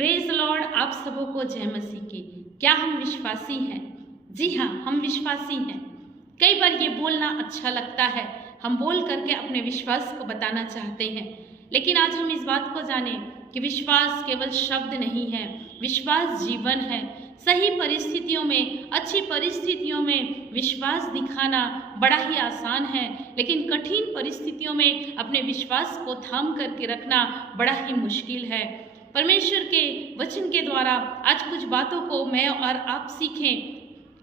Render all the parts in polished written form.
Praise Lord. आप सबों को जय मसीह की। क्या हम विश्वासी हैं? जी हाँ, हम विश्वासी हैं। कई बार ये बोलना अच्छा लगता है, हम बोल करके अपने विश्वास को बताना चाहते हैं, लेकिन आज हम इस बात को जानें कि विश्वास केवल शब्द नहीं है, विश्वास जीवन है। सही परिस्थितियों में, अच्छी परिस्थितियों में विश्वास दिखाना बड़ा ही आसान है, लेकिन कठिन परिस्थितियों में अपने विश्वास को थाम करके रखना बड़ा ही मुश्किल है। परमेश्वर के वचन के द्वारा आज कुछ बातों को मैं और आप सीखें।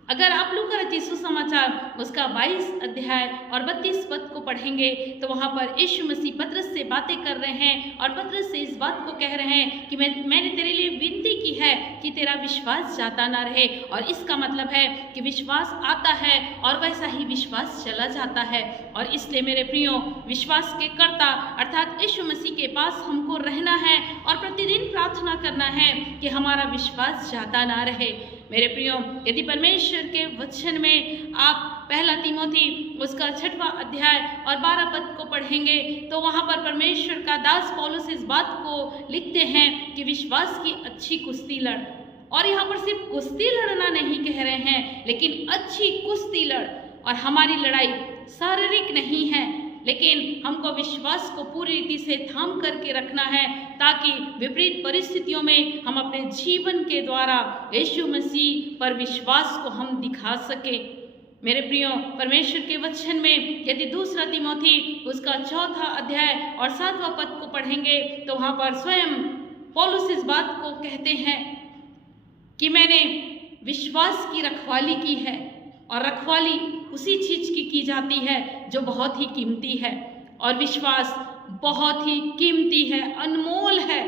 अगर आप लोग का सुसमाचार उसका 22 अध्याय और 32 पद को पढ़ेंगे तो वहाँ पर यीशु मसीह पतरस से बातें कर रहे हैं और पतरस से इस बात को कह रहे हैं कि मैंने तेरे लिए विनती की है कि तेरा विश्वास जाता ना रहे। और इसका मतलब है कि विश्वास आता है और वैसा ही विश्वास चला जाता है। और इसलिए मेरे प्रियो, विश्वास के कर्ता अर्थात यीशु मसीह के पास हमको रहना है और प्रतिदिन प्रार्थना करना है कि हमारा विश्वास जाता ना रहे। मेरे प्रियो, यदि परमेश्वर के वचन में आप पहला तीमोथी उसका 6वां अध्याय और 12 पद को पढ़ेंगे तो वहाँ पर परमेश्वर का दास पौलुस इस बात को लिखते हैं कि विश्वास की अच्छी कुश्ती लड़। और यहाँ पर सिर्फ कुश्ती लड़ना नहीं कह रहे हैं, लेकिन अच्छी कुश्ती लड़। और हमारी लड़ाई शारीरिक नहीं है, लेकिन हमको विश्वास को पूरी रीति से थाम करके रखना है ताकि विपरीत परिस्थितियों में हम अपने जीवन के द्वारा यीशु मसीह पर विश्वास को हम दिखा सके। मेरे प्रियो, परमेश्वर के वचन में यदि दूसरा तीमोथी उसका 4वां अध्याय और 7वां पद को पढ़ेंगे तो वहाँ पर स्वयं पौलुस इस बात को कहते हैं कि मैंने विश्वास की रखवाली की है। और रखवाली उसी चीज की जाती है जो बहुत ही कीमती है। और विश्वास बहुत ही कीमती है, अनमोल है।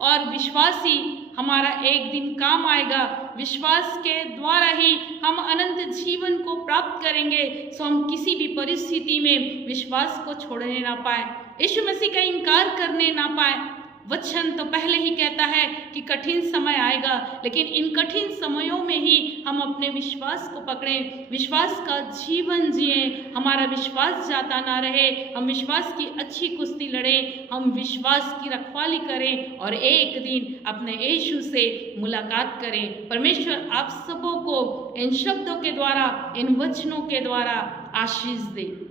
और विश्वास ही हमारा एक दिन काम आएगा। विश्वास के द्वारा ही हम अनंत जीवन को प्राप्त करेंगे। सो हम किसी भी परिस्थिति में विश्वास को छोड़ने ना पाए, यीशु मसीह का इनकार करने ना पाए। वचन तो पहले ही कहता है कि कठिन समय आएगा, लेकिन इन कठिन समयों में ही हम अपने विश्वास को पकड़ें, विश्वास का जीवन जिएं, हमारा विश्वास जाता ना रहे। हम विश्वास की अच्छी कुश्ती लड़ें, हम विश्वास की रखवाली करें और एक दिन अपने यीशु से मुलाकात करें। परमेश्वर आप सबों को इन शब्दों के द्वारा, इन वचनों के द्वारा आशीष दे।